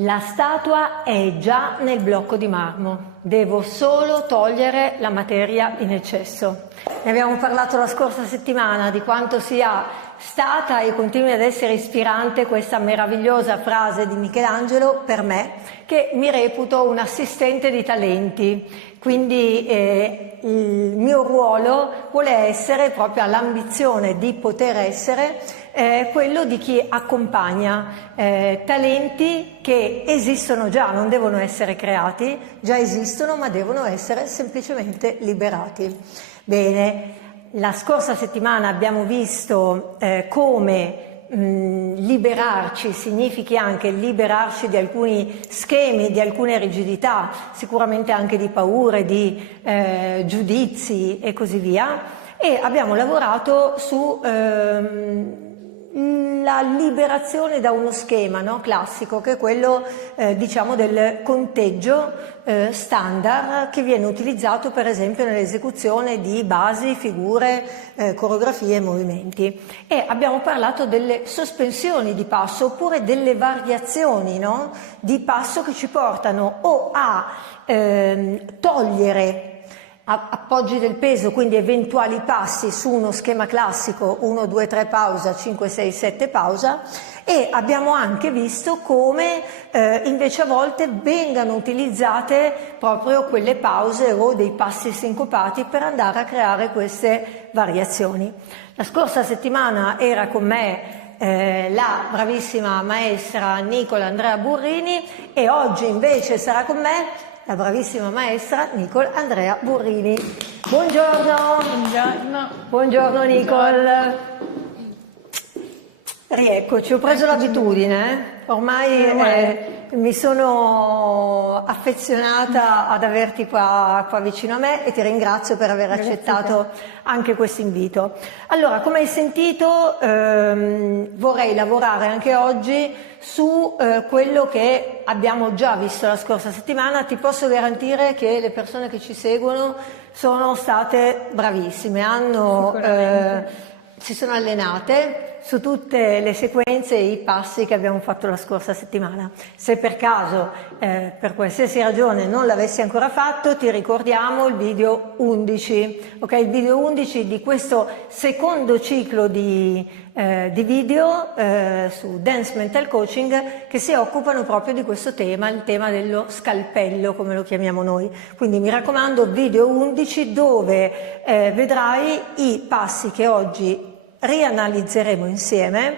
La statua è già nel blocco di marmo, devo solo togliere la materia in eccesso. Ne abbiamo parlato la scorsa settimana di quanto sia stata e continui ad essere ispirante questa meravigliosa frase di Michelangelo per me, che mi reputo un assistente di talenti. Quindi il mio ruolo vuole essere proprio l'ambizione di poter essere quello di chi accompagna talenti che esistono già, non devono essere creati, già esistono ma devono essere semplicemente liberati. Bene, la scorsa settimana abbiamo visto come liberarci significhi anche liberarci di alcuni schemi, di alcune rigidità, sicuramente anche di paure, di giudizi e così via, e abbiamo lavorato su la liberazione da uno schema, no, classico, che è quello diciamo del conteggio standard che viene utilizzato per esempio nell'esecuzione di basi, figure, coreografie e movimenti. E abbiamo parlato delle sospensioni di passo oppure delle variazioni, no, di passo che ci portano o a togliere appoggi del peso, quindi eventuali passi su uno schema classico 1, 2, 3 pausa, 5, 6, 7 pausa, e abbiamo anche visto come invece a volte vengano utilizzate proprio quelle pause o dei passi sincopati per andare a creare queste variazioni. La scorsa settimana era con me la bravissima maestra Nicola Andrea Burrini e oggi invece sarà con me la bravissima maestra Nicole Andrea Burrini. Buongiorno. Buongiorno. Buongiorno Nicole. Rieccoci, ho preso l'abitudine, ormai mi sono affezionata ad averti qua vicino a me e ti ringrazio per aver accettato anche questo invito. Allora, come hai sentito, vorrei lavorare anche oggi su quello che abbiamo già visto la scorsa settimana. Ti posso garantire che le persone che ci seguono sono state bravissime, si sono allenate su tutte le sequenze e i passi che abbiamo fatto la scorsa settimana. Se per caso, per qualsiasi ragione, non l'avessi ancora fatto, ti ricordiamo il video 11, ok? Il video 11 di questo secondo ciclo di video su Dance Mental Coaching che si occupano proprio di questo tema, il tema dello scalpello, come lo chiamiamo noi. Quindi mi raccomando, video 11 dove vedrai i passi che oggi rianalizzeremo insieme,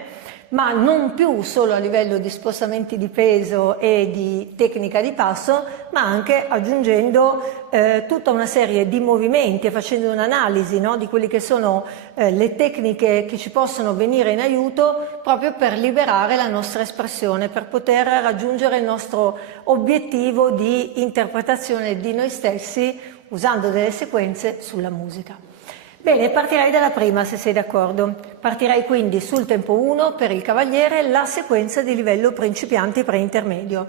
ma non più solo a livello di spostamenti di peso e di tecnica di passo, ma anche aggiungendo tutta una serie di movimenti e facendo un'analisi, no, di quelle che sono le tecniche che ci possono venire in aiuto proprio per liberare la nostra espressione, per poter raggiungere il nostro obiettivo di interpretazione di noi stessi usando delle sequenze sulla musica. Bene, partirei dalla prima, se sei d'accordo. Partirei quindi sul tempo 1 per il cavaliere, la sequenza di livello principianti pre-intermedio.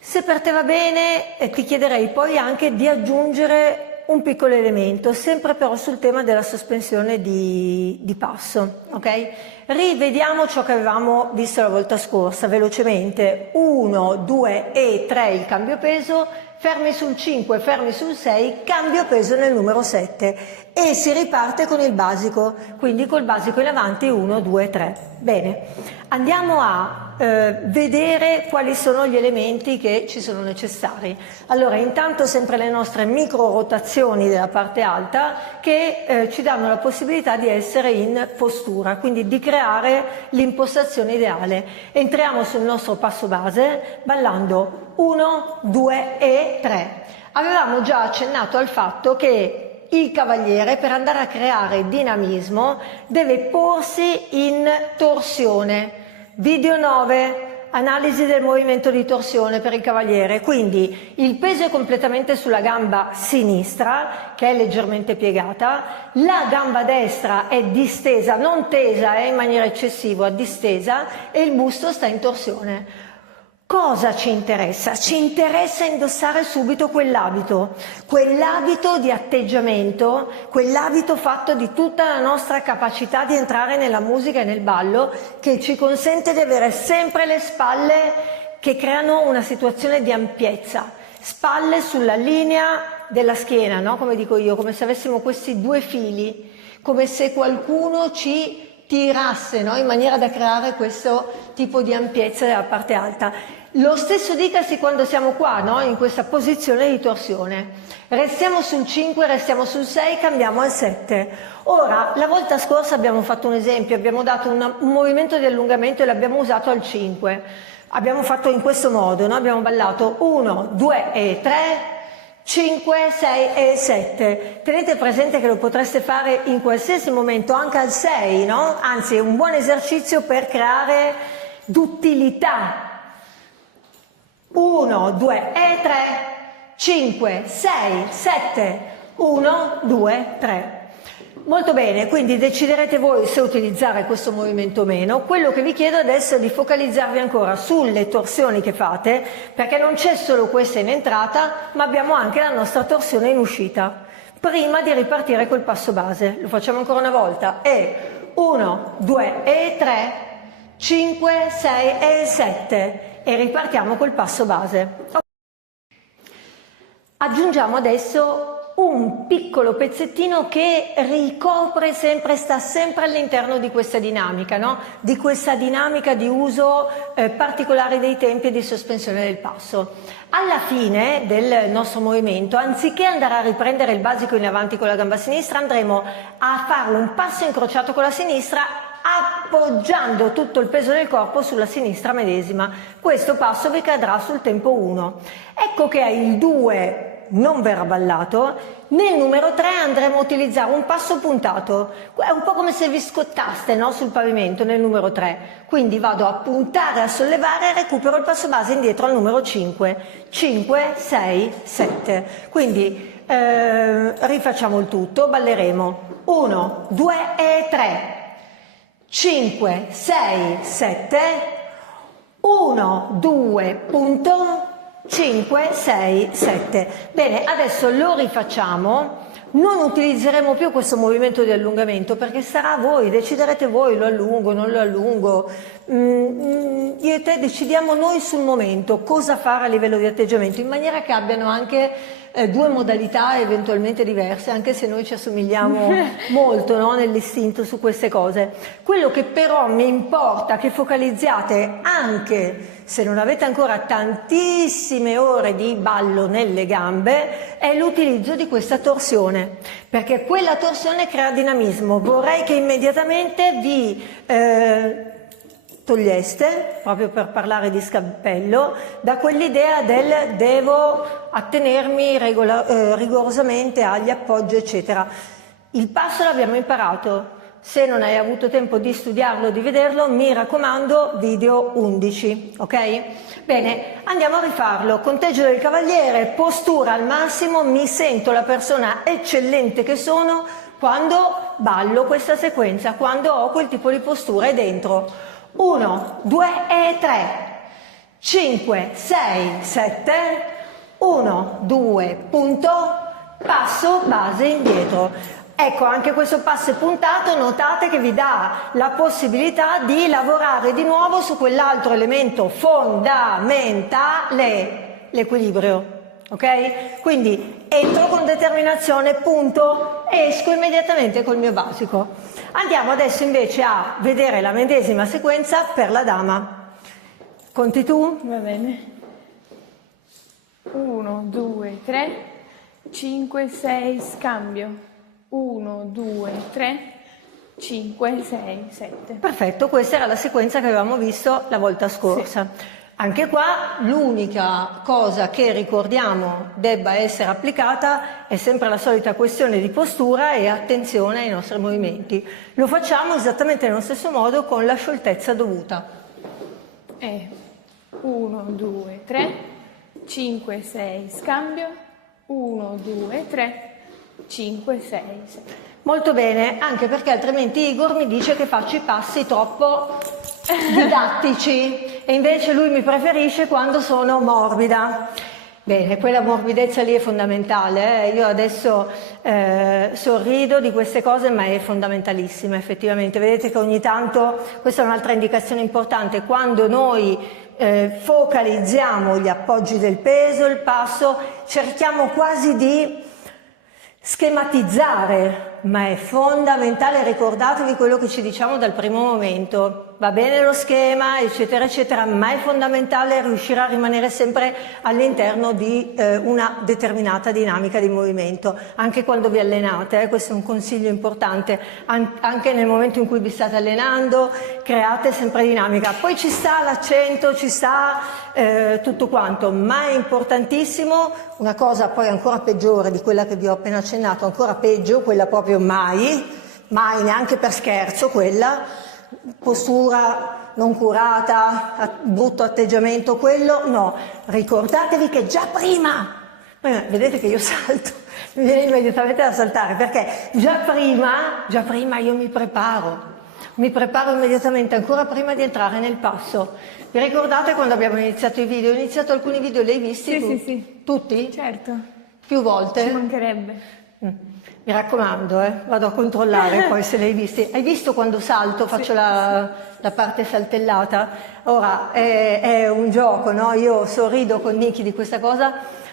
Se per te va bene, ti chiederei poi anche di aggiungere un piccolo elemento, sempre però sul tema della sospensione di passo, ok? Rivediamo ciò che avevamo visto la volta scorsa, velocemente. 1, 2 e 3 il cambio peso, fermi sul 5, fermi sul 6, cambio peso nel numero 7 e si riparte con il basico, quindi col basico in avanti 1, 2, 3. Bene, andiamo a vedere quali sono gli elementi che ci sono necessari. Allora, intanto sempre le nostre micro rotazioni della parte alta che ci danno la possibilità di essere in postura, quindi di creare l'impostazione ideale. Entriamo sul nostro passo base ballando 1, 2 e 3. Avevamo già accennato al fatto che il cavaliere, per andare a creare dinamismo, deve porsi in torsione. Video 9, analisi del movimento di torsione per il cavaliere. Quindi il peso è completamente sulla gamba sinistra, che è leggermente piegata, la gamba destra è distesa, non tesa, in maniera eccessiva, distesa, e il busto sta in torsione. Cosa ci interessa? Ci interessa indossare subito quell'abito di atteggiamento, quell'abito fatto di tutta la nostra capacità di entrare nella musica e nel ballo, che ci consente di avere sempre le spalle che creano una situazione di ampiezza, spalle sulla linea della schiena, no? Come dico io, come se avessimo questi due fili, come se qualcuno ci tirasse, no? In maniera da creare questo tipo di ampiezza della parte alta. Lo stesso dicasi quando siamo qua, no? In questa posizione di torsione. Restiamo sul 5, restiamo sul 6, cambiamo al 7. Ora, la volta scorsa abbiamo fatto un esempio, abbiamo dato un movimento di allungamento e l'abbiamo usato al 5. Abbiamo fatto in questo modo, no? Abbiamo ballato 1, 2 e 3, 5, 6 e 7. Tenete presente che lo potreste fare in qualsiasi momento, anche al 6, no? Anzi, è un buon esercizio per creare duttilità. 1, 2 e 3, 5, 6, 7, 1, 2, 3. Molto bene, quindi deciderete voi se utilizzare questo movimento o meno. Quello che vi chiedo adesso è di focalizzarvi ancora sulle torsioni che fate, perché non c'è solo questa in entrata, ma abbiamo anche la nostra torsione in uscita. Prima di ripartire col passo base, lo facciamo ancora una volta. E 1, 2 e 3, 5, 6 e 7. E ripartiamo col passo base. Aggiungiamo adesso un piccolo pezzettino che ricopre sempre, sta sempre all'interno di questa dinamica, no? Di questa dinamica di uso particolare dei tempi e di sospensione del passo. Alla fine del nostro movimento, anziché andare a riprendere il basico in avanti con la gamba sinistra, andremo a fare un passo incrociato con la sinistra, appoggiando tutto il peso del corpo sulla sinistra medesima. Questo passo vi cadrà sul tempo 1. Ecco che il 2 non verrà ballato. Nel numero 3 andremo a utilizzare un passo puntato, è un po' come se vi scottaste, no? Sul pavimento nel numero 3, quindi vado a puntare, a sollevare e recupero il passo base indietro al numero 5, 5, 6, 7. Quindi rifacciamo il tutto, balleremo 1, 2 e 3, 5, 6, 7, 1, 2, punto, 5, 6, 7. Bene, adesso lo rifacciamo. Non utilizzeremo più questo movimento di allungamento perché sarà a voi, deciderete voi, lo allungo, non lo allungo. Io e te decidiamo noi sul momento cosa fare a livello di atteggiamento, in maniera che abbiano anche due modalità eventualmente diverse, anche se noi ci assomigliamo molto, no, nell'istinto su queste cose. Quello che però mi importa che focalizziate, anche se non avete ancora tantissime ore di ballo nelle gambe, è l'utilizzo di questa torsione, perché quella torsione crea dinamismo. Vorrei che immediatamente vi toglieste, proprio per parlare di scappello, da quell'idea del devo attenermi rigorosamente agli appoggi, eccetera. Il passo l'abbiamo imparato. Se non hai avuto tempo di studiarlo, di vederlo, mi raccomando, video 11, ok? Bene, andiamo a rifarlo. Conteggio del cavaliere, postura al massimo, mi sento la persona eccellente che sono quando ballo questa sequenza, quando ho quel tipo di postura e dentro. 1, 2 e 3, 5, 6, 7, 1, 2, punto, passo, base, indietro. Ecco, anche questo passo puntato, notate che vi dà la possibilità di lavorare di nuovo su quell'altro elemento fondamentale, l'equilibrio. Ok? Quindi entro con determinazione, punto, esco immediatamente col mio basico. Andiamo adesso invece a vedere la medesima sequenza per la dama. Conti tu? Va bene. 1, 2, 3, 5, 6, scambio. 1, 2, 3, 5, 6, 7. Perfetto, questa era la sequenza che avevamo visto la volta scorsa. Sì. Anche qua l'unica cosa che ricordiamo debba essere applicata è sempre la solita questione di postura e attenzione ai nostri movimenti. Lo facciamo esattamente nello stesso modo con la scioltezza dovuta. 1, 2, 3, 5, 6, scambio, 1, 2, 3, 5, 6, 7. Molto bene, anche perché altrimenti Igor mi dice che faccio i passi troppo didattici e invece lui mi preferisce quando sono morbida. Bene, quella morbidezza lì è fondamentale, Io adesso sorrido di queste cose, ma è fondamentalissima effettivamente. Vedete che ogni tanto, questa è un'altra indicazione importante, quando noi focalizziamo gli appoggi del peso, il passo, cerchiamo quasi di schematizzare, ma è fondamentale, ricordatevi quello che ci diciamo dal primo momento, va bene lo schema eccetera eccetera, ma è fondamentale riuscire a rimanere sempre all'interno di una determinata dinamica di movimento, anche quando vi allenate, questo è un consiglio importante, anche nel momento in cui vi state allenando, create sempre dinamica, poi ci sta l'accento, ci sta tutto quanto, ma è importantissimo una cosa poi ancora peggiore di quella che vi ho appena accennato, ancora peggio, quella proprio mai neanche per scherzo, quella postura non curata, brutto atteggiamento, quello no, ricordatevi che già prima, vedete che io salto, mi viene immediatamente da saltare, perché già prima io mi preparo immediatamente, ancora prima di entrare nel passo. Vi ricordate quando abbiamo iniziato i video? Ho iniziato alcuni video, li hai visti? Sì, sì. Tutti? Certo. Più volte? Ci mancherebbe. Mi raccomando, vado a controllare poi se li hai visti. Hai visto quando salto, faccio la parte saltellata? Ora, è un gioco, no? Io sorrido con Niki di questa cosa,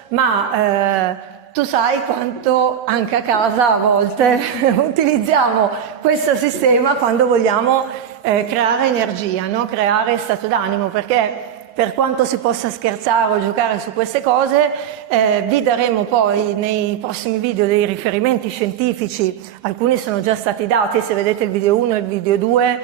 ma tu sai quanto anche a casa a volte utilizziamo questo sistema quando vogliamo creare energia, no? Creare stato d'animo, perché per quanto si possa scherzare o giocare su queste cose, vi daremo poi nei prossimi video dei riferimenti scientifici, alcuni sono già stati dati, se vedete il video 1 e il video 2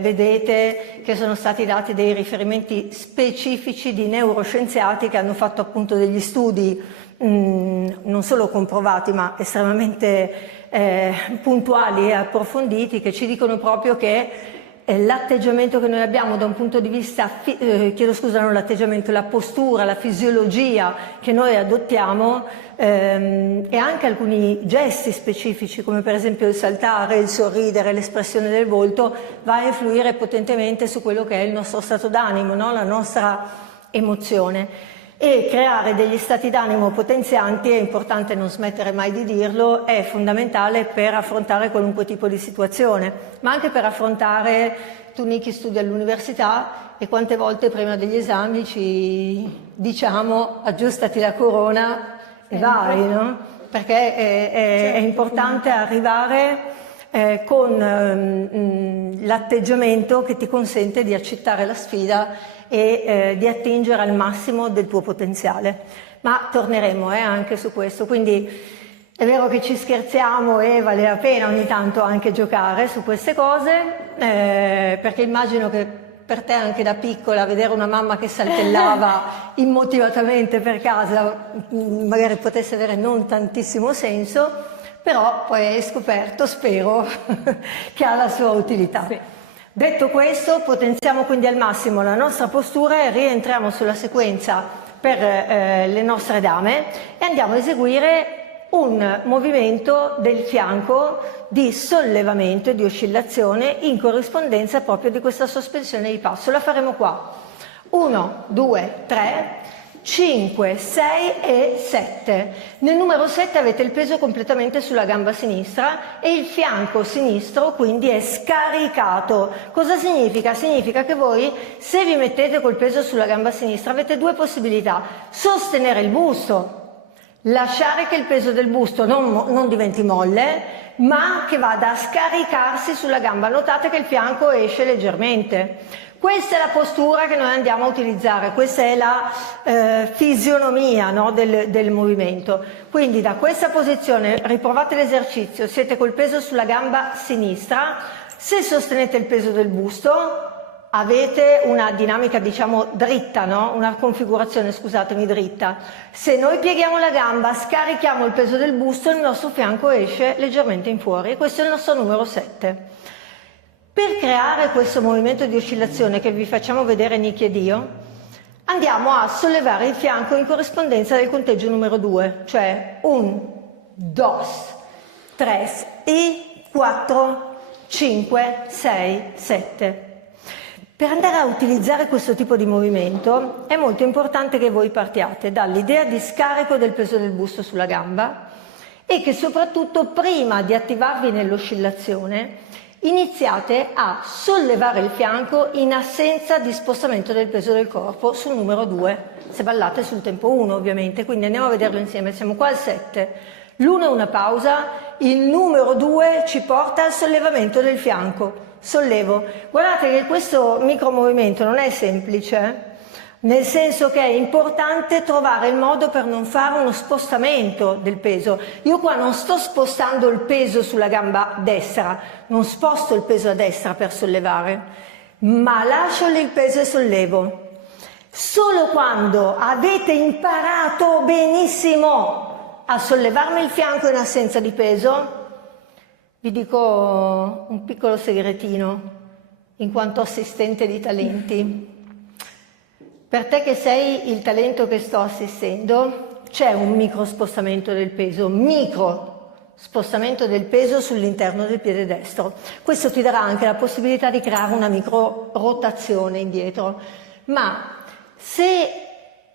vedete che sono stati dati dei riferimenti specifici di neuroscienziati che hanno fatto appunto degli studi non solo comprovati ma estremamente puntuali e approfonditi, che ci dicono proprio che l'atteggiamento che noi abbiamo da un punto di vista, non l'atteggiamento, la postura, la fisiologia che noi adottiamo e anche alcuni gesti specifici come per esempio il saltare, il sorridere, l'espressione del volto va a influire potentemente su quello che è il nostro stato d'animo, no? La nostra emozione. E creare degli stati d'animo potenzianti, è importante non smettere mai di dirlo, è fondamentale per affrontare qualunque tipo di situazione, ma anche per affrontare, tu Niki studi all'università e quante volte prima degli esami ci diciamo aggiustati la corona e vai, no? Perché è importante arrivare con l'atteggiamento che ti consente di accettare la sfida e di attingere al massimo del tuo potenziale. Ma torneremo anche su questo, quindi è vero che ci scherziamo e vale la pena ogni tanto anche giocare su queste cose, perché immagino che per te anche da piccola vedere una mamma che saltellava immotivatamente per casa magari potesse avere non tantissimo senso, però poi hai scoperto, spero, che ha la sua utilità. Sì. Detto questo, potenziamo quindi al massimo la nostra postura e rientriamo sulla sequenza per le nostre dame e andiamo a eseguire un movimento del fianco di sollevamento e di oscillazione in corrispondenza proprio di questa sospensione di passo. La faremo qua. 1, 2, 3, 5, 6 e 7. Nel numero 7 avete il peso completamente sulla gamba sinistra e il fianco sinistro quindi è scaricato. Cosa significa? Significa che voi, se vi mettete col peso sulla gamba sinistra, avete due possibilità: sostenere il busto, lasciare che il peso del busto non diventi molle, ma che vada a scaricarsi sulla gamba. Notate che il fianco esce leggermente. Questa è la postura che noi andiamo a utilizzare, questa è la fisionomia, no, del movimento. Quindi da questa posizione riprovate l'esercizio, siete col peso sulla gamba sinistra, se sostenete il peso del busto avete una dinamica diciamo dritta, no? Una configurazione, scusatemi, dritta. Se noi pieghiamo la gamba, scarichiamo il peso del busto, il nostro fianco esce leggermente in fuori e questo è il nostro numero 7. Per creare questo movimento di oscillazione che vi facciamo vedere Niki ed io, andiamo a sollevare il fianco in corrispondenza del conteggio numero 2, cioè 1, 2, 3 e 4, 5, 6, 7. Per andare a utilizzare questo tipo di movimento è molto importante che voi partiate dall'idea di scarico del peso del busto sulla gamba e che soprattutto prima di attivarvi nell'oscillazione iniziate a sollevare il fianco in assenza di spostamento del peso del corpo sul numero 2, se ballate sul tempo 1 ovviamente, quindi andiamo a vederlo insieme, siamo qua al 7. L'1 è una pausa, il numero 2 ci porta al sollevamento del fianco, sollevo. Guardate che questo micromovimento non è semplice, nel senso che è importante trovare il modo per non fare uno spostamento del peso. Io qua non sto spostando il peso sulla gamba destra, non sposto il peso a destra per sollevare, ma lascio lì il peso e sollevo. Solo quando avete imparato benissimo a sollevarmi il fianco in assenza di peso, vi dico un piccolo segretino, in quanto assistente di talenti. Per te che sei il talento che sto assistendo, c'è un micro spostamento del peso, sull'interno del piede destro. Questo ti darà anche la possibilità di creare una micro rotazione indietro. Ma se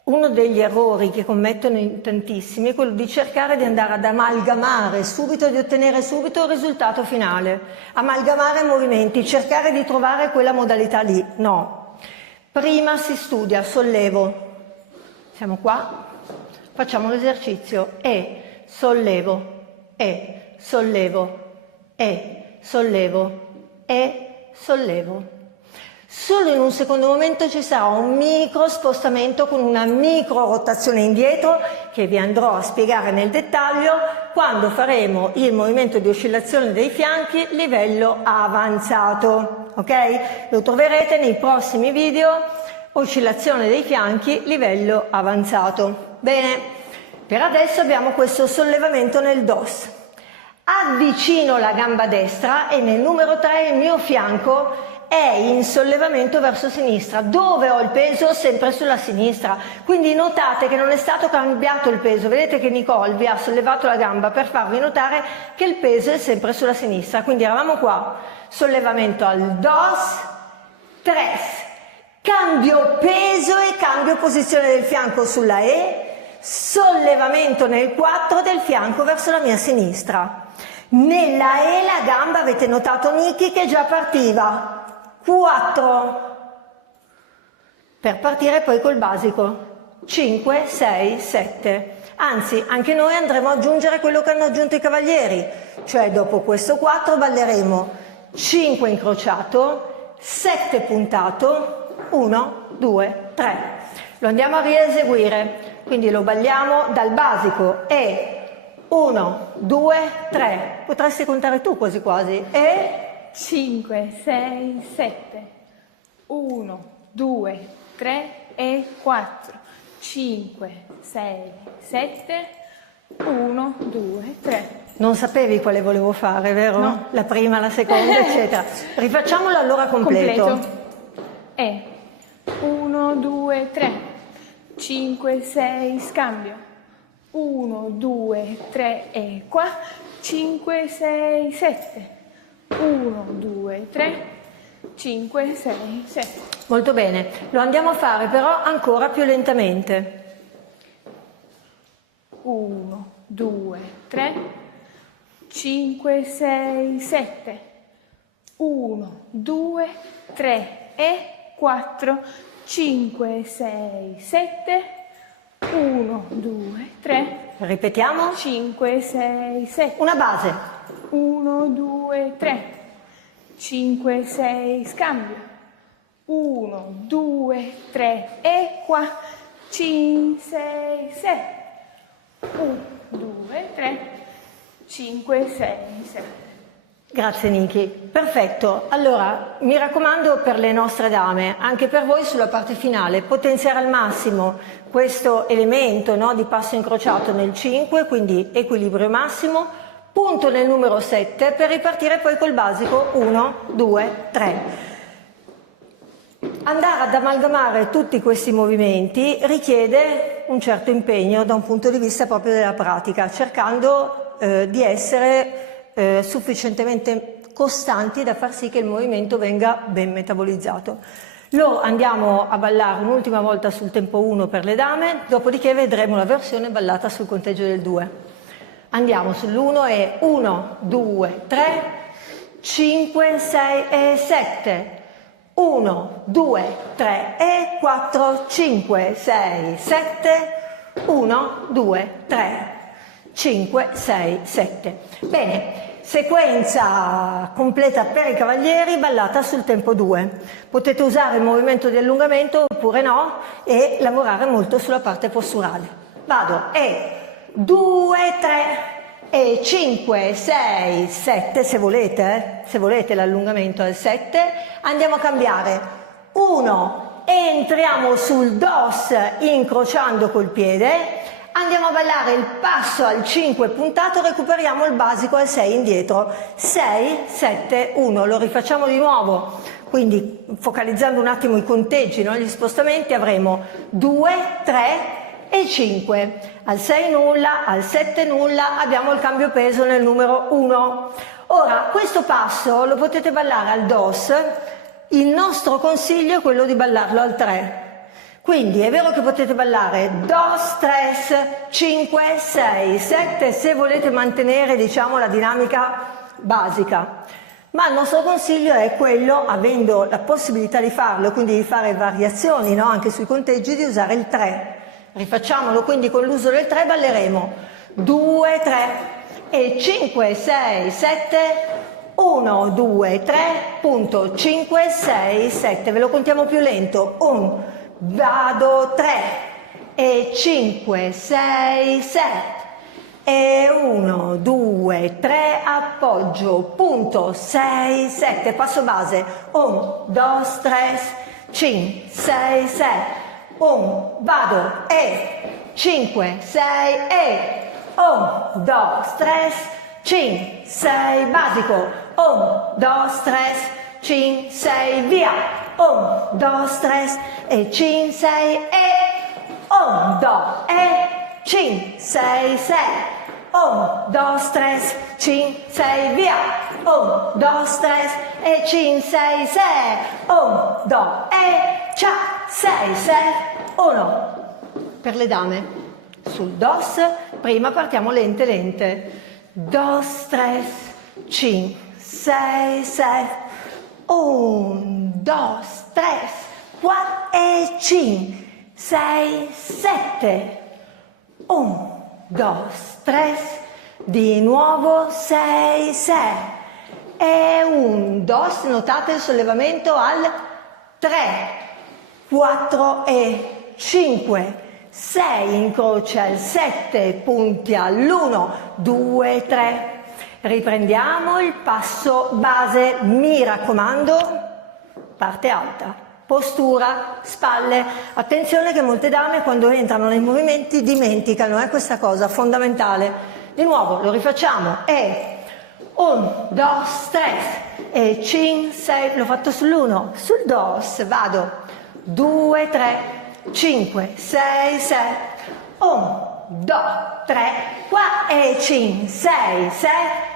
uno degli errori che commettono in tantissimi è quello di cercare di andare ad amalgamare subito, di ottenere subito il risultato finale, amalgamare movimenti, cercare di trovare quella modalità lì, no. Prima si studia, sollevo, siamo qua, facciamo l'esercizio, e sollevo, e sollevo, e sollevo, e sollevo. Solo in un secondo momento ci sarà un micro spostamento con una micro rotazione indietro che vi andrò a spiegare nel dettaglio quando faremo il movimento di oscillazione dei fianchi livello avanzato, ok? Lo troverete nei prossimi video, oscillazione dei fianchi livello avanzato. Bene, per adesso abbiamo questo sollevamento nel DOS. Avvicino la gamba destra e nel numero 3 il mio fianco è in sollevamento verso sinistra. Dove ho il peso? Sempre sulla sinistra. Quindi notate che non è stato cambiato il peso. Vedete che Nicole vi ha sollevato la gamba per farvi notare che il peso è sempre sulla sinistra. Quindi eravamo qua, sollevamento al DOS, 3, cambio peso e cambio posizione del fianco sulla E, sollevamento nel 4 del fianco verso la mia sinistra. Nella E la gamba, avete notato Niki che già partiva. 4 per partire poi col basico, 5, 6, 7. Anzi, anche noi andremo ad aggiungere quello che hanno aggiunto i cavalieri, cioè dopo questo 4 balleremo 5 incrociato, 7 puntato, 1, 2, 3. Lo andiamo a rieseguire, quindi lo balliamo dal basico, e 1, 2, 3. Potresti contare tu quasi quasi, e 5, 6, 7, 1, 2, 3 e 4, 5, 6, 7, 1, 2, 3. Non sapevi quale volevo fare, vero? No. La prima, la seconda, eccetera. Rifacciamolo allora completo. E 1, 2, 3, 5, 6, scambio. 1, 2, 3 e qua, 5, 6, 7. 1, 2, 3, 5, 6, 7. Molto bene, lo andiamo a fare però ancora più lentamente. 1, 2, 3, 5, 6, 7. 1, 2, 3 e 4, 5, 6, 7. 1, 2, 3. Ripetiamo. 5, 6, 7. Una base. 1, 2, 3, 5, 6, scambio. 1, 2, 3 e qua, 5, 6, 7. 1, 2, 3, 5, 6, 7. Grazie Niki, perfetto. Allora, mi raccomando per le nostre dame, anche per voi sulla parte finale, potenziare al massimo questo elemento, no, di passo incrociato nel 5, quindi equilibrio massimo, punto nel numero 7 per ripartire poi col basico 1, 2, 3. Andare ad amalgamare tutti questi movimenti richiede un certo impegno da un punto di vista proprio della pratica, cercando di essere sufficientemente costanti da far sì che il movimento venga ben metabolizzato. Lo andiamo a ballare un'ultima volta sul tempo 1 per le dame, dopodiché vedremo la versione ballata sul conteggio del 2. Andiamo sull'1 e 1, 2, 3, 5, 6 e 7. 1, 2, 3 e 4, 5, 6, 7. 1, 2, 3, 5, 6, 7. Bene. Sequenza completa per i cavalieri ballata sul tempo 2. Potete usare il movimento di allungamento oppure no e lavorare molto sulla parte posturale. Vado e 2, 3 e 5, 6, 7 se volete l'allungamento al 7. Andiamo a cambiare 1, entriamo sul DOS incrociando col piede. Andiamo a ballare il passo al 5 puntato, recuperiamo il basico al 6 indietro, 6, 7, 1, lo rifacciamo di nuovo, quindi focalizzando un attimo i conteggi, no? Gli spostamenti avremo 2, 3 e 5, al 6 nulla, al 7 nulla, abbiamo il cambio peso nel numero 1. Ora questo passo lo potete ballare al DOS, il nostro consiglio è quello di ballarlo al 3. Quindi è vero che potete ballare DOS, 3, 5, 6, 7 se volete mantenere diciamo la dinamica basica, ma il nostro consiglio è quello, avendo la possibilità di farlo, quindi di fare variazioni no? Anche sui conteggi, di usare il 3. Rifacciamolo quindi con l'uso del 3, balleremo 2, 3 e 5, 6, 7, 1, 2, 3, punto, 5, 6, 7, ve lo contiamo più lento, 1, vado 3 e 5, 6, 7 e 1, 2, 3, appoggio, punto, 6, 7, passo base, 1, 2, 3, 5, 6, 7, 1, vado e 5, 6 e 1, 2, 3, 5, 6, basico, 1, 2, 3, 5, 6, via. 1, 2, 3 e 5, 6 e 1, 2 e 5, 6, 7. 1, 2, 3, 5, 6, via. 1, 2, 3 e 5, 6, 7. 1, 2 e ciao, 6, 7, 1. Per le dame, sul DOS, prima partiamo lente lente. 2, 3, 5, 6, 7. 1, 2, 3, 4 e 5, 6, 7. 1, 2, 3, di nuovo 6, 7. E 1, 2, notate il sollevamento al 3, 4 e 5, 6, incrocia il 7, punti all'1, 2, 3. Riprendiamo il passo base, mi raccomando, parte alta, postura, spalle. Attenzione che molte dame quando entrano nei movimenti dimenticano questa cosa fondamentale. Di nuovo, lo rifacciamo. E 1, 2, 3 e 5, 6, l'ho fatto sull'1, sul DOS, vado 2, 3, 5, 6, 7, 1, 2, 3, 4 e 5, 6, 7.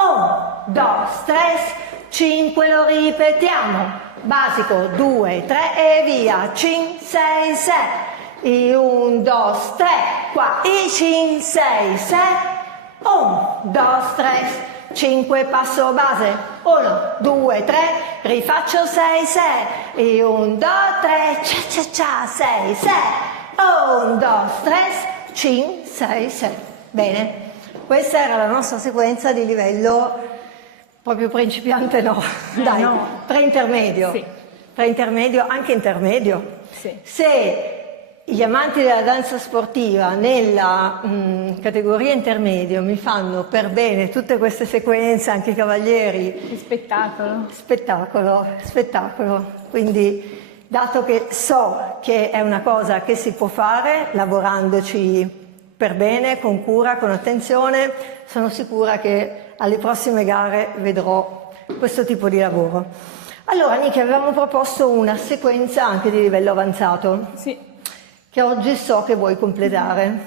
1, 2, 3, 5, lo ripetiamo, basico, 2, 3 e via, 5, 6, 7, 1, 2, 3, 4, 5, 6, 7, 1, 2, 3, 5, passo base, 1, 2, 3, rifaccio 6, 6, 1, 2, 3, cia cia cia, 6, 7, 1, 2, 3, 5, 6, 7, bene. Questa era la nostra sequenza di livello proprio principiante, no, dai, no. Pre-intermedio, Sì. Pre-intermedio, anche intermedio. Sì. Se gli amanti della danza sportiva nella categoria intermedio mi fanno per bene tutte queste sequenze, anche i cavalieri. Che spettacolo. Spettacolo, spettacolo. Quindi, dato che so che è una cosa che si può fare lavorandoci per bene, con cura, con attenzione, sono sicura che alle prossime gare vedrò questo tipo di lavoro. Allora, Niki, avevamo proposto una sequenza anche di livello avanzato, Sì. che oggi so che vuoi completare.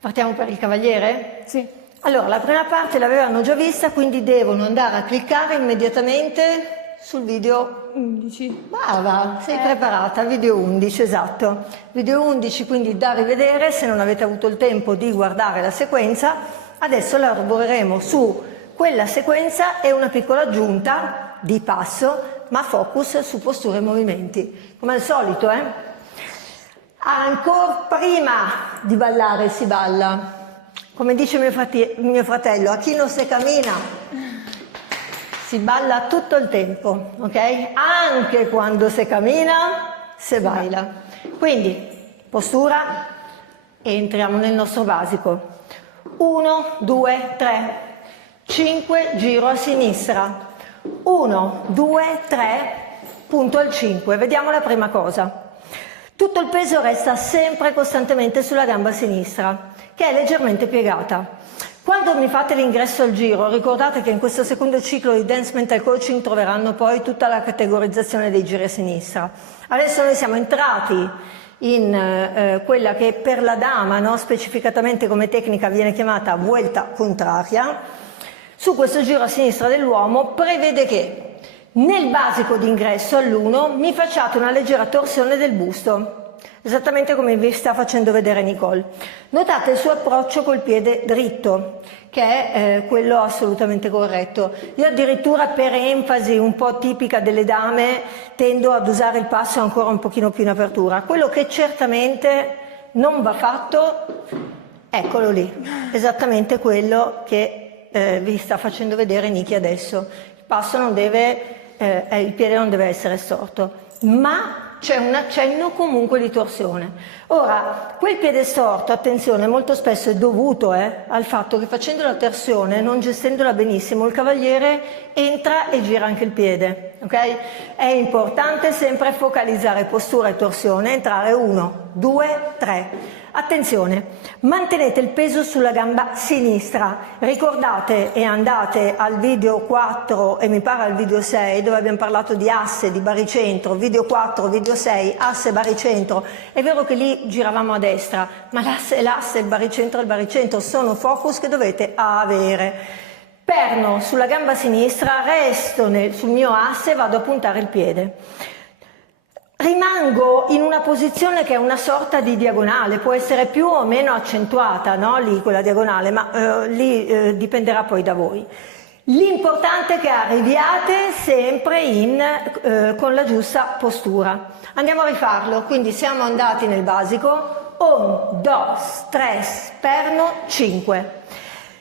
Partiamo per il cavaliere? Sì. Allora, la prima parte l'avevano già vista, quindi devono andare a cliccare immediatamente sul video 11. Brava, sei preparata, video 11, esatto. Video 11, quindi da rivedere se non avete avuto il tempo di guardare la sequenza. Adesso lavoreremo su quella sequenza è una piccola aggiunta di passo, ma focus su posture e movimenti. Come al solito, Ancora prima di ballare si balla. Come dice mio fratello, a chi non se cammina si balla tutto il tempo, ok? Anche quando si cammina, si baila. Quindi, postura, entriamo nel nostro basico. 1, 2, 3, 5, giro a sinistra. 1, 2, 3, punto al 5. Vediamo la prima cosa. Tutto il peso resta sempre costantemente sulla gamba sinistra, che è leggermente piegata. Quando mi fate l'ingresso al giro, ricordate che in questo secondo ciclo di Dance Mental Coaching troveranno poi tutta la categorizzazione dei giri a sinistra. Adesso noi siamo entrati in quella che per la dama, no, specificatamente come tecnica viene chiamata vuelta contraria. Su questo giro a sinistra dell'uomo prevede che nel basico d'ingresso all'1 mi facciate una leggera torsione del busto, esattamente come vi sta facendo vedere Nicole. Notate il suo approccio col piede dritto, che è quello assolutamente corretto. Io addirittura per enfasi un po' tipica delle dame tendo ad usare il passo ancora un pochino più in apertura. Quello che certamente non va fatto, eccolo lì, esattamente quello che vi sta facendo vedere Niki adesso. Il passo non deve... il piede non deve essere storto, ma c'è un accenno comunque di torsione. Ora, quel piede storto, attenzione, molto spesso è dovuto al fatto che facendo la torsione, non gestendola benissimo, il cavaliere entra e gira anche il piede, ok? È importante sempre focalizzare postura e torsione, entrare 1, 2, 3. Attenzione, mantenete il peso sulla gamba sinistra, ricordate e andate al video 4 e mi pare al video 6 dove abbiamo parlato di asse, di baricentro, video 4, video 6, asse, baricentro. È vero che lì giravamo a destra, ma l'asse è l'asse, il baricentro è il baricentro, sono focus che dovete avere. Perno sulla gamba sinistra, resto sul mio asse e vado a puntare il piede. Rimango in una posizione che è una sorta di diagonale, può essere più o meno accentuata, no? Lì quella diagonale, ma lì dipenderà poi da voi. L'importante è che arriviate sempre con la giusta postura. Andiamo a rifarlo, quindi siamo andati nel basico, 1, 2, 3, perno, 5,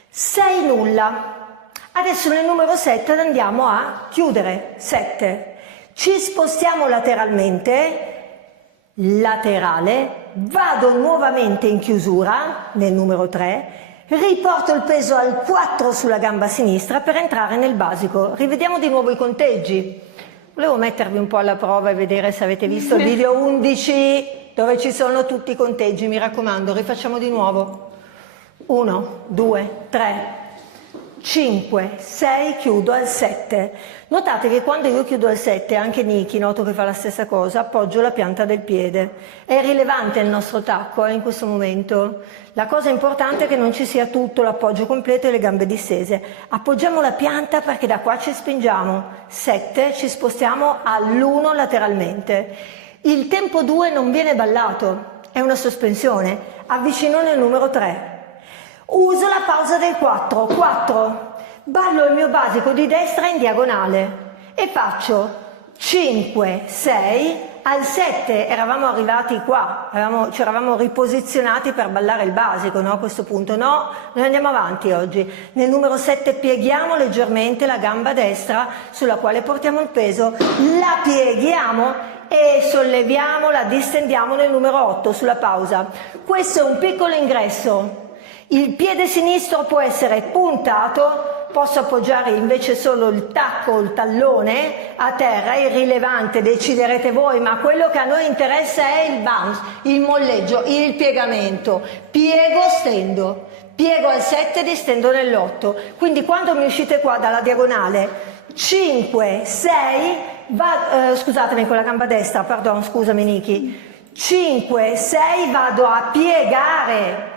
6 nulla. Adesso nel numero 7 andiamo a chiudere, 7. Ci spostiamo lateralmente, vado nuovamente in chiusura nel numero 3, riporto il peso al 4 sulla gamba sinistra per entrare nel basico. Rivediamo di nuovo i conteggi. Volevo mettervi un po' alla prova e vedere se avete visto il video 11 dove ci sono tutti i conteggi, mi raccomando, rifacciamo di nuovo. 1, 2, 3, 5, 6, chiudo al 7. Notate che quando io chiudo al 7, anche Niki noto che fa la stessa cosa, appoggio la pianta del piede. È rilevante il nostro tacco in questo momento. La cosa importante è che non ci sia tutto l'appoggio completo e le gambe distese. Appoggiamo la pianta perché da qua ci spingiamo. 7, ci spostiamo all'1 lateralmente. Il tempo 2 non viene ballato, è una sospensione. Avvicino nel numero 3. Uso la pausa del 4, 4, ballo il mio basico di destra in diagonale e faccio 5, 6, al 7 eravamo arrivati qua, ci eravamo riposizionati per ballare il basico, no? A questo punto no, noi andiamo avanti oggi. Nel numero 7 pieghiamo leggermente la gamba destra sulla quale portiamo il peso, la pieghiamo e solleviamo, la distendiamo nel numero 8 sulla pausa. Questo è un piccolo ingresso. Il piede sinistro può essere puntato, posso appoggiare invece solo il tacco, il tallone a terra, è irrilevante, deciderete voi, ma quello che a noi interessa è il bounce, il molleggio, il piegamento. Piego, stendo, piego al 7, distendo nell'8. Quindi quando mi uscite qua dalla diagonale 5, 6, scusatemi con la gamba destra, scusami Niki, 5, 6 vado a piegare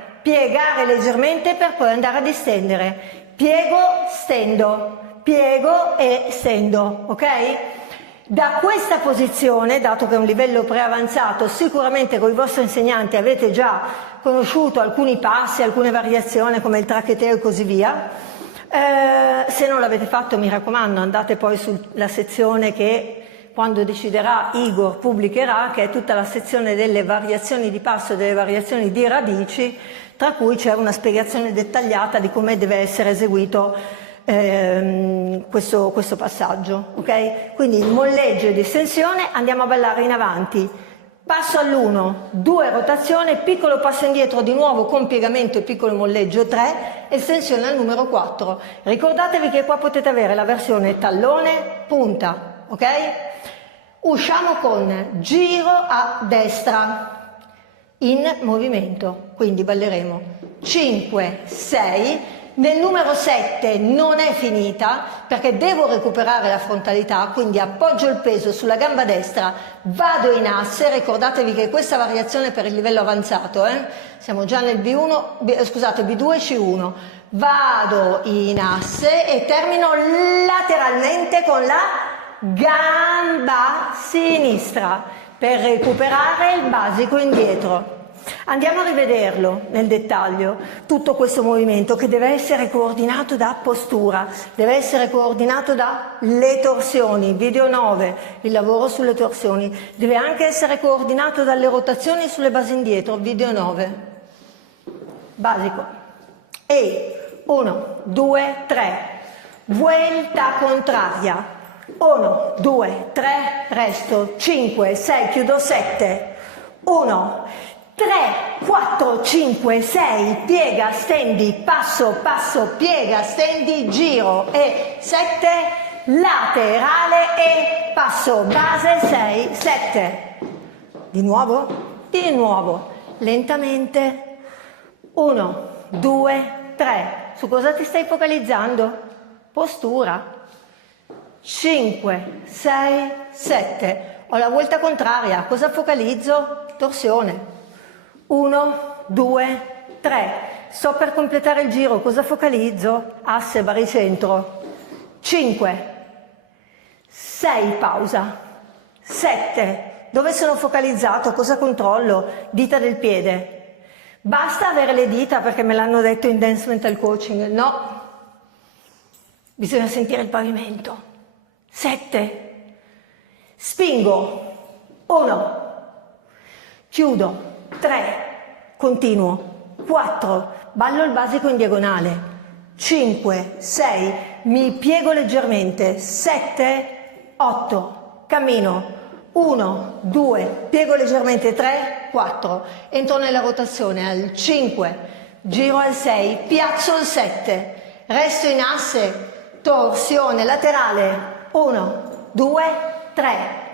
leggermente per poi andare a distendere. Piego, stendo, piego e stendo, ok? Da questa posizione, dato che è un livello preavanzato, sicuramente con i vostri insegnanti avete già conosciuto alcuni passi, alcune variazioni come il tracheteo e così via. Se non l'avete fatto, mi raccomando, andate poi sulla sezione che quando deciderà Igor pubblicherà, che è tutta la sezione delle variazioni di passo e delle variazioni di radici, tra cui c'è una spiegazione dettagliata di come deve essere eseguito questo passaggio, ok? Quindi molleggio ed estensione, andiamo a ballare in avanti, passo all'1, 2 rotazione, piccolo passo indietro di nuovo con piegamento e piccolo molleggio 3, estensione al numero 4. Ricordatevi che qua potete avere la versione tallone, punta, ok? Usciamo con giro a destra in movimento, quindi balleremo 5, 6, nel numero 7 non è finita perché devo recuperare la frontalità, quindi appoggio il peso sulla gamba destra, vado in asse, ricordatevi che questa variazione per il livello avanzato, siamo già nel B1, scusate, B2 C1, vado in asse e termino lateralmente con la gamba sinistra per recuperare il basico indietro. Andiamo a rivederlo nel dettaglio, tutto questo movimento che deve essere coordinato da postura, deve essere coordinato dalle torsioni, video 9, il lavoro sulle torsioni, deve anche essere coordinato dalle rotazioni sulle basi indietro, video 9, basico. E 1, 2, 3, vuelta contraria, 1, 2, 3, resto, 5, 6, chiudo 7, 1, 3, 4, 5, 6, piega, stendi, passo, passo, piega, stendi, giro e 7, laterale e passo, base 6, 7. Di nuovo, lentamente, 1, 2, 3. Su cosa ti stai focalizzando? Postura. 5, 6, 7. Ho la volta contraria, cosa focalizzo? Torsione. 1, 2, 3. Sto per completare il giro, cosa focalizzo? Asse, baricentro. 5, 6, pausa. 7. Dove sono focalizzato? Cosa controllo? Dita del piede. Basta avere le dita perché me l'hanno detto in Dance Mental Coaching? No. Bisogna sentire il pavimento. 7. Spingo. 1. Chiudo. 3, continuo, 4, ballo il basico in diagonale, 5, 6, mi piego leggermente, 7, 8, cammino, 1, 2, piego leggermente, 3, 4, entro nella rotazione al 5, giro al 6, piazzo il 7, resto in asse, torsione laterale, 1, 2, 3,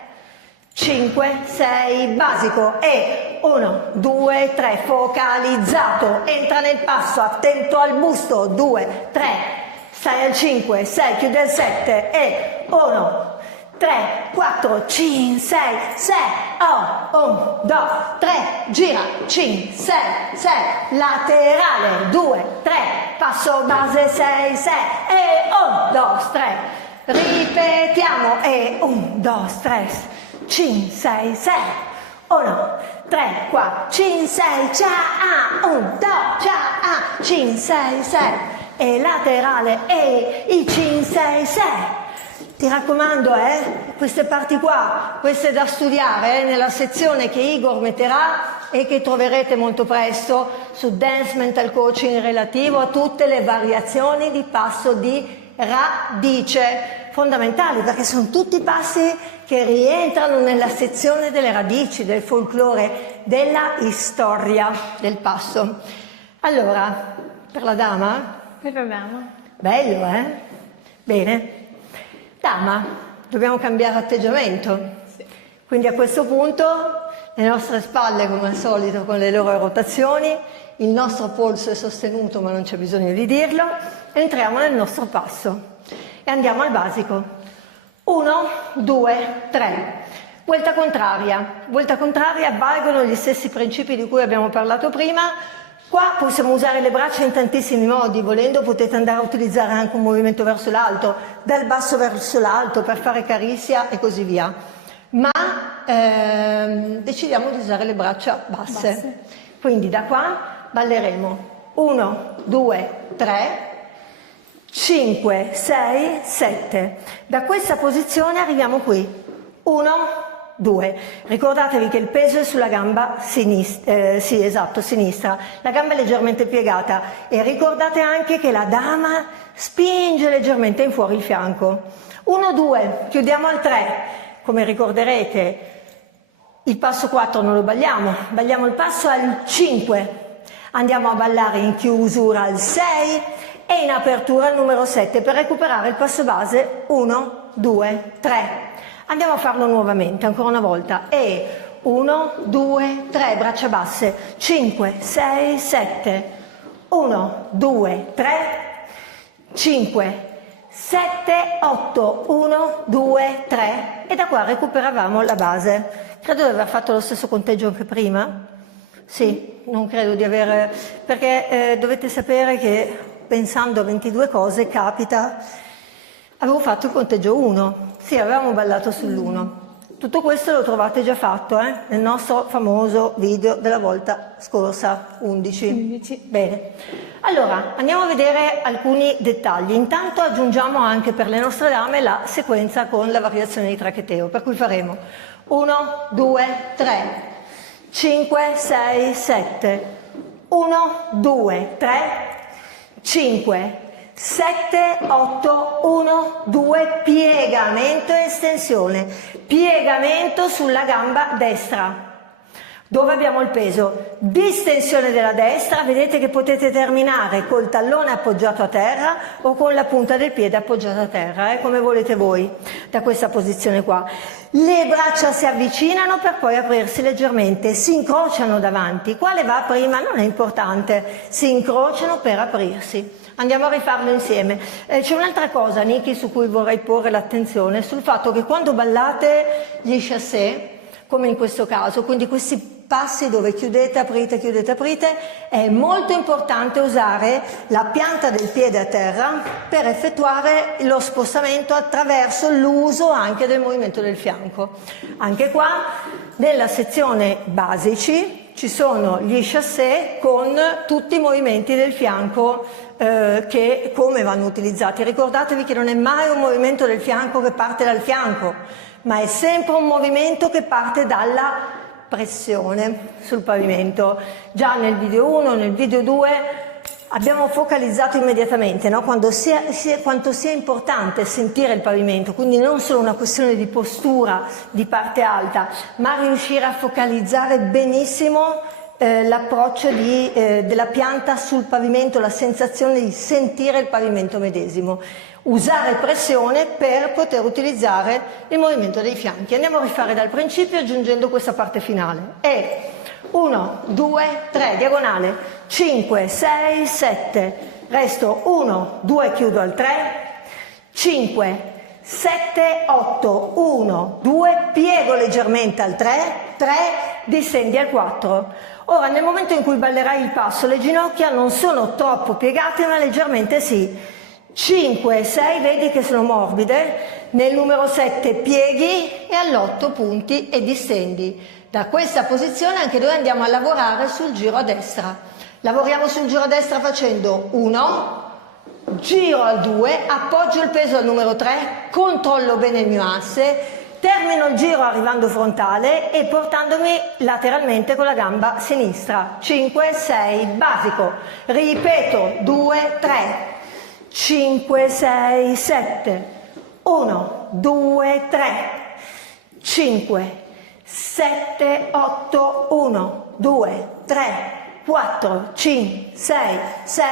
5, 6, basico e 1, 2, 3, focalizzato, entra nel passo, attento al busto, 2, 3, stai al 5, 6, chiude al 7 e 1, 3, 4, 5, 6, 6, 1, 2, 3, gira, 5, 6, 6, laterale, 2, 3, passo base 6, 6 e 1, 2, 3, ripetiamo e 1, 2, 3, 5, 6, 6, 1, 3, 4, 5, 6, ciao, 1, 2, ciao, 5, 6, 6, e laterale, e i 5, 6, 6. Ti raccomando, queste parti qua, queste da studiare nella sezione che Igor metterà e che troverete molto presto su Dance Mental Coaching relativo a tutte le variazioni di passo di radice, fondamentali perché sono tutti passi che rientrano nella sezione delle radici, del folklore, della storia del passo. Allora, per la dama? Per la dama. Bello, Bene. Dama, dobbiamo cambiare atteggiamento. Sì. Quindi a questo punto le nostre spalle, come al solito, con le loro rotazioni, il nostro polso è sostenuto ma non c'è bisogno di dirlo, entriamo nel nostro passo e andiamo al basico. 1, 2, 3. Volta contraria, valgono gli stessi principi di cui abbiamo parlato prima. Qua possiamo usare le braccia in tantissimi modi, volendo potete andare a utilizzare anche un movimento verso l'alto, dal basso verso l'alto per fare carissia e così via. Ma decidiamo di usare le braccia basse. Quindi da qua balleremo 1, 2, 3, 5, 6, 7. Da questa posizione arriviamo qui. 1, 2. Ricordatevi che il peso è sulla gamba sinistra, sì, esatto, sinistra. La gamba è leggermente piegata e ricordate anche che la dama spinge leggermente in fuori il fianco. 1, 2, chiudiamo al 3. Come ricorderete, il passo 4 non lo balliamo, balliamo il passo al 5. Andiamo a ballare in chiusura al 6 e in apertura al numero 7 per recuperare il passo base 1, 2, 3. Andiamo a farlo nuovamente, ancora una volta. E 1, 2, 3, braccia basse, 5, 6, 7. 1, 2, 3, 5, 7, 8, 1, 2, 3. E da qua recuperavamo la base. Credo di aver fatto lo stesso conteggio anche prima. Sì, non credo di aver... perché dovete sapere che pensando a 22 cose capita... Avevo fatto il conteggio 1, sì, avevamo ballato sull'1. Tutto questo lo trovate già fatto nel nostro famoso video della volta scorsa, 11. Bene, allora andiamo a vedere alcuni dettagli. Intanto aggiungiamo anche per le nostre dame la sequenza con la variazione di tracheteo, per cui faremo 1, 2, 3, 5, 6, 7, 1, 2, 3, 5, 7, 8, 1, 2, piegamento e estensione, piegamento sulla gamba destra, dove abbiamo il peso, distensione della destra, vedete che potete terminare col tallone appoggiato a terra o con la punta del piede appoggiata a terra, come volete voi, da questa posizione qua. Le braccia si avvicinano per poi aprirsi leggermente, si incrociano davanti, quale va prima non è importante, si incrociano per aprirsi. Andiamo a rifarlo insieme. C'è un'altra cosa, Niki, su cui vorrei porre l'attenzione, sul fatto che quando ballate gli chassé, come in questo caso, quindi questi passi dove chiudete, aprite, è molto importante usare la pianta del piede a terra per effettuare lo spostamento attraverso l'uso anche del movimento del fianco. Anche qua, nella sezione basici, ci sono gli chassé con tutti i movimenti del fianco che come vanno utilizzati. Ricordatevi che non è mai un movimento del fianco che parte dal fianco, ma è sempre un movimento che parte dalla pressione sul pavimento. Già nel video 1, nel video 2 abbiamo focalizzato immediatamente, no? Quanto sia importante sentire il pavimento, quindi non solo una questione di postura, di parte alta, ma riuscire a focalizzare benissimo l'approccio della pianta sul pavimento, la sensazione di sentire il pavimento medesimo. Usare pressione per poter utilizzare il movimento dei fianchi. Andiamo a rifare dal principio aggiungendo questa parte finale. E 1, 2, 3, diagonale, 5, 6, 7, resto 1, 2, chiudo al 3, 5, 7, 8, 1, 2, piego leggermente al 3, 3, distendi al 4. Ora, nel momento in cui ballerai il passo, le ginocchia non sono troppo piegate, ma leggermente sì. 5 e 6 vedi che sono morbide, nel numero 7 pieghi e all'8 punti e distendi. Da questa posizione anche noi andiamo a lavorare sul giro a destra. Lavoriamo sul giro a destra facendo 1, giro al 2, appoggio il peso al numero 3, controllo bene il mio asse, termino il giro arrivando frontale e portandomi lateralmente con la gamba sinistra. 5, 6, basico. Ripeto, 2, 3, 5, 6, 7, 1, 2, 3, 5, 7, 8, 1, 2, 3, 4, 5, 6, 7,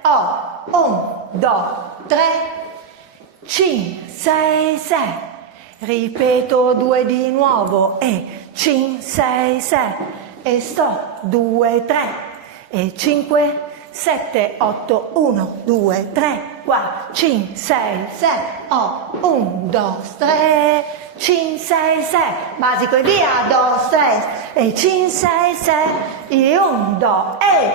8, 1, 2, 3, 5, 6, 7. Ripeto 2 di nuovo e 5, 6, 7 e sto 2, 3 e 5, 7, 8, 1, 2, 3, 4, 5, 6, 7, 8, 1, 2, 3, 5, 6, 7, basico e via, 2, 3 e 5, 6, 7 e 1, 2 e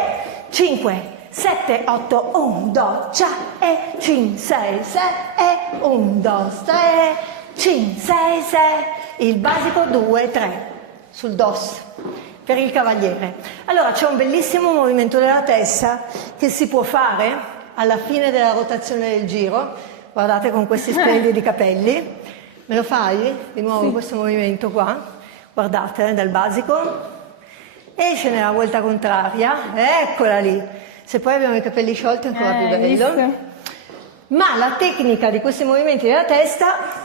5, 7, 8, 1, 2, ciao e 5, 6, 7 e 1, 2, 3, 5, 6, 6, il basico 2, 3 sul DOS per il cavaliere. Allora c'è un bellissimo movimento della testa che si può fare alla fine della rotazione del giro, guardate con questi splendidi capelli, me lo fai di nuovo questo movimento qua, guardate dal basico, esce nella volta contraria, eccola lì, se poi abbiamo i capelli sciolti è ancora più bello. Visto? Ma la tecnica di questi movimenti della testa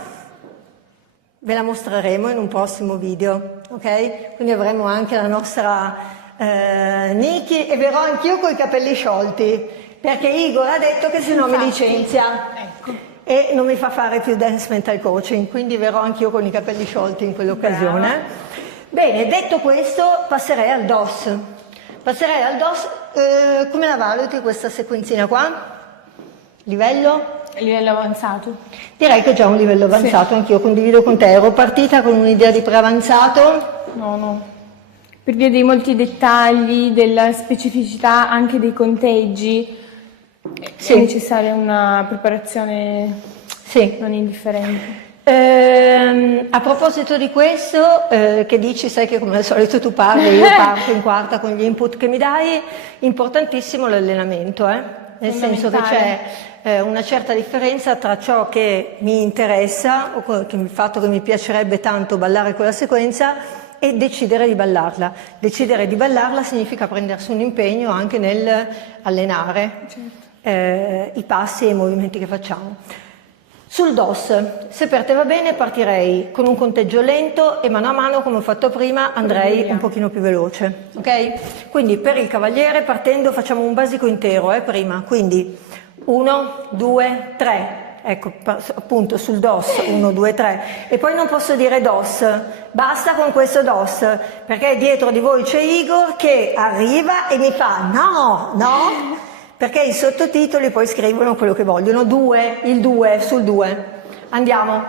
ve la mostreremo in un prossimo video, ok? Quindi avremo anche la nostra Niki e verrò anch'io con i capelli sciolti, perché Igor ha detto che se no mi licenzia e non mi fa fare più dance mental coaching, quindi verrò anch'io con i capelli sciolti in quell'occasione. Bene, detto questo passerei al DOS. Come la valuti questa sequenzina qua? Livello? Livello avanzato. Direi che è già un livello avanzato, anch'io condivido con te. Ero partita con un'idea di preavanzato. No. Per via dei molti dettagli, della specificità anche dei conteggi, è necessaria una preparazione non indifferente. A proposito di questo, che dici, sai che come al solito tu parli, io parto in quarta con gli input che mi dai, importantissimo l'allenamento, nel senso che c'è una certa differenza tra ciò che mi interessa, o il fatto che mi piacerebbe tanto ballare quella sequenza, e decidere di ballarla. Decidere di ballarla significa prendersi un impegno anche nel allenare i passi e i movimenti che facciamo. Sul DOS, se per te va bene, partirei con un conteggio lento e mano a mano, come ho fatto prima, andrei un pochino più veloce, ok? Quindi per il cavaliere, partendo, facciamo un basico intero, prima, quindi 1, 2, 3, ecco, appunto sul DOS, 1, 2, 3, e poi non posso dire DOS, basta con questo DOS, perché dietro di voi c'è Igor che arriva e mi fa no, perché i sottotitoli poi scrivono quello che vogliono, il 2, sul 2. Andiamo.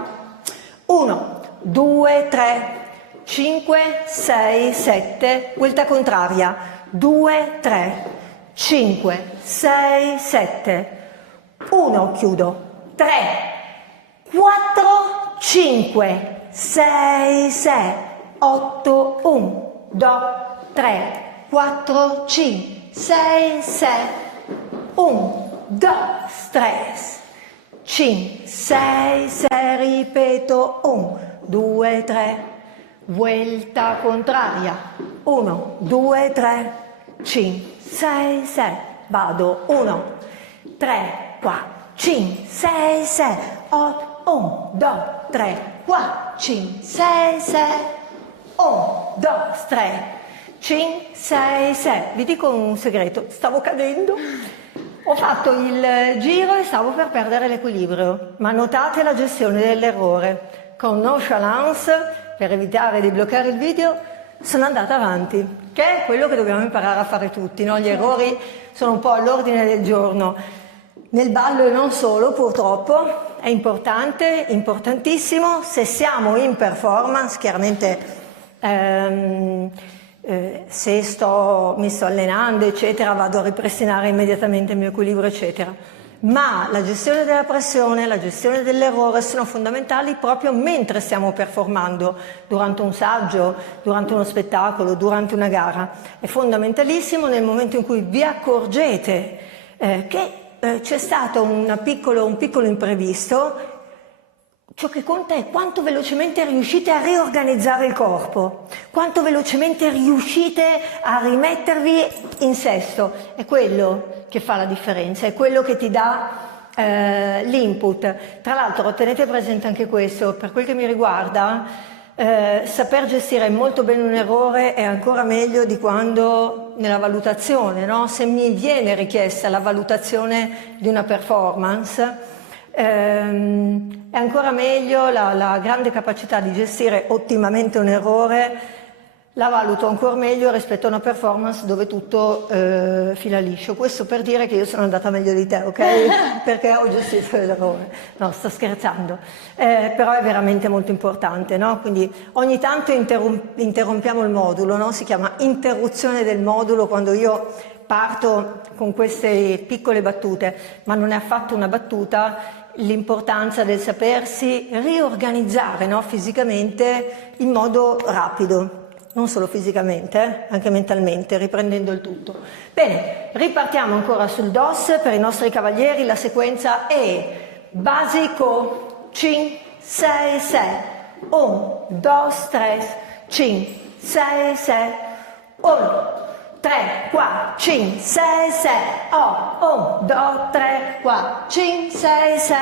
1, 2, 3, 5, 6, 7, vuelta contraria. 2, 3, 5, 6, 7. 1, chiudo. 3, 4, 5, 6, 6, 8, 1, 2, 3, 4, 5, 6, 7. 1, 2, 3, 5, 6, 6, ripeto, 1, 2, 3, vuelta contraria, 1, 2, 3, 5, 6, 6, vado, 1, 3, 4, 5, 6, 6, 8, 1, 2, 3, 4, 5, 6, 6, 1, 2, 3, 5, 6, 6. Vi dico un segreto, stavo cadendo. Ho fatto il giro e stavo per perdere l'equilibrio, ma notate la gestione dell'errore. Con nonchalance, per evitare di bloccare il video, sono andata avanti, che è quello che dobbiamo imparare a fare tutti, no? Gli errori sono un po' all'ordine del giorno. Nel ballo e non solo, purtroppo, è importante, importantissimo. Se siamo in performance, chiaramente se mi sto allenando eccetera, vado a ripristinare immediatamente il mio equilibrio eccetera, ma la gestione della pressione, la gestione dell'errore sono fondamentali proprio mentre stiamo performando, durante un saggio, durante uno spettacolo, durante una gara. È fondamentalissimo nel momento in cui vi accorgete che c'è stato un piccolo imprevisto. Ciò che conta è quanto velocemente riuscite a riorganizzare il corpo, quanto velocemente riuscite a rimettervi in sesto. È quello che fa la differenza, è quello che ti dà l'input. Tra l'altro tenete presente anche questo, per quel che mi riguarda, saper gestire molto bene un errore è ancora meglio di quando nella valutazione, no? Se mi viene richiesta la valutazione di una performance, è ancora meglio la grande capacità di gestire ottimamente un errore, la valuto ancora meglio rispetto a una performance dove tutto fila liscio. Questo per dire che io sono andata meglio di te, ok? Perché ho gestito l'errore. No, sto scherzando. Però è veramente molto importante, no? Quindi ogni tanto interrompiamo il modulo, no? Si chiama interruzione del modulo quando io parto con queste piccole battute, ma non è affatto una battuta. L'importanza del sapersi riorganizzare, no? Fisicamente in modo rapido. non solo fisicamente, anche mentalmente, riprendendo il tutto. Bene, ripartiamo ancora sul DOS. Per i nostri cavalieri la sequenza è basico 5, 6, 6, 1, 2, 3, 5, 6, 6, 1, 3, 4, 5, 6, 6, 1, 2, 3, 4, 5, 6, 6,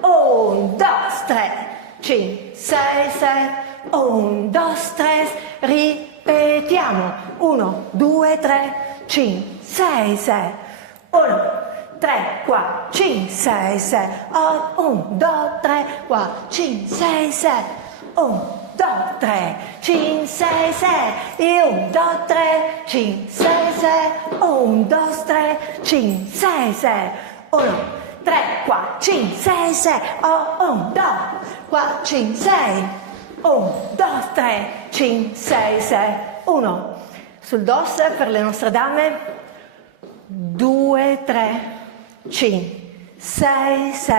1, 2, 3, 5, 6, 6, 1, 2, 3, ripetiamo, 1, 2, 3, 5, 6, 6, 1, 3, 4, 5, 6, 6, 1, 2, 3, 4, 5, 6, 6, 1, 2, 3, 5, 6, 6, 1, 2, 3, 5, 6, 6, 1, 2, 3, 5, 6, 6, 1, 3, 4, 5, 6, 6, 1, 2, 4, 5, 6, 1, 2, 3, 5, 6, 6, 1. Sul DOS per le nostre dame, 2, 3, 5, 6, 6,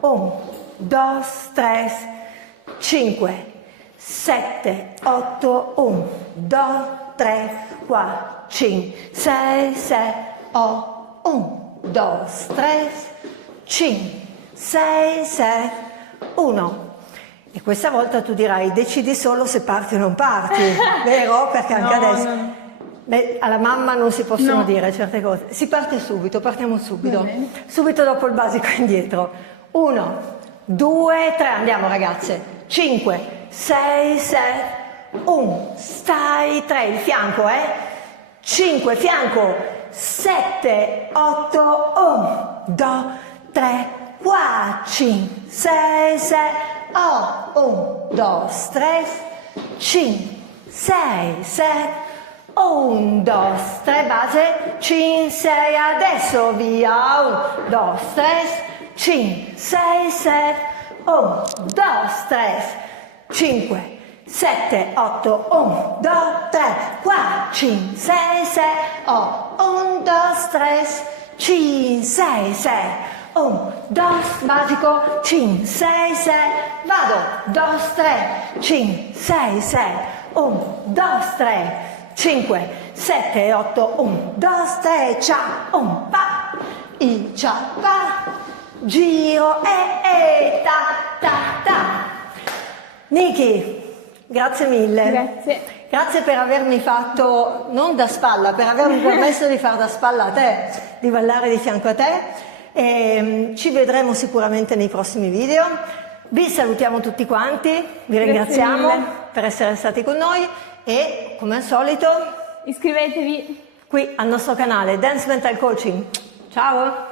1, 2, 3, 5, 7, 8, 1, 2, 3, 4, 5, 6, 6, 1, 2, 3, 5, 6, 6, 1. E questa volta tu dirai, decidi solo se parti o non parti, vero? Perché anche adesso... No. Beh, alla mamma non si possono dire certe cose. Si parte subito, partiamo subito. Subito dopo il basico indietro. 1, 2, 3, andiamo ragazze. 5, 6, 6, 1, stai, 3, il fianco, 5, fianco, 7, 8, 1, 2, 3, 4, 5, 6, 6, 1, 2, 3, 5, 6, 6, 1, 2, 3, base, 5, 6, adesso via, 1, 2, 3, 5, 6, 6, 1, 2, 3, 5, 7, 8, 1, 2, 3, 4, 5, 6, 6, 1, 2, 3, 5, 6, 6, 1, 2, basico, 5, 6, 6, vado, 2, 3, 5, 6, 6, 1, 2, 3, 5, 7, 8, 1, 2, 3, cia, 1, pa, i, cia, pa, giro, ta, ta, ta. Niki, grazie mille. Grazie. Grazie per avermi fatto, non da spalla, per avermi permesso di fare da spalla a te, di ballare di fianco a te. E ci vedremo sicuramente nei prossimi video. Vi salutiamo tutti quanti, vi ringraziamo per essere stati con noi e come al solito Iscrivetevi qui al nostro canale Dance Mental Coaching. Ciao!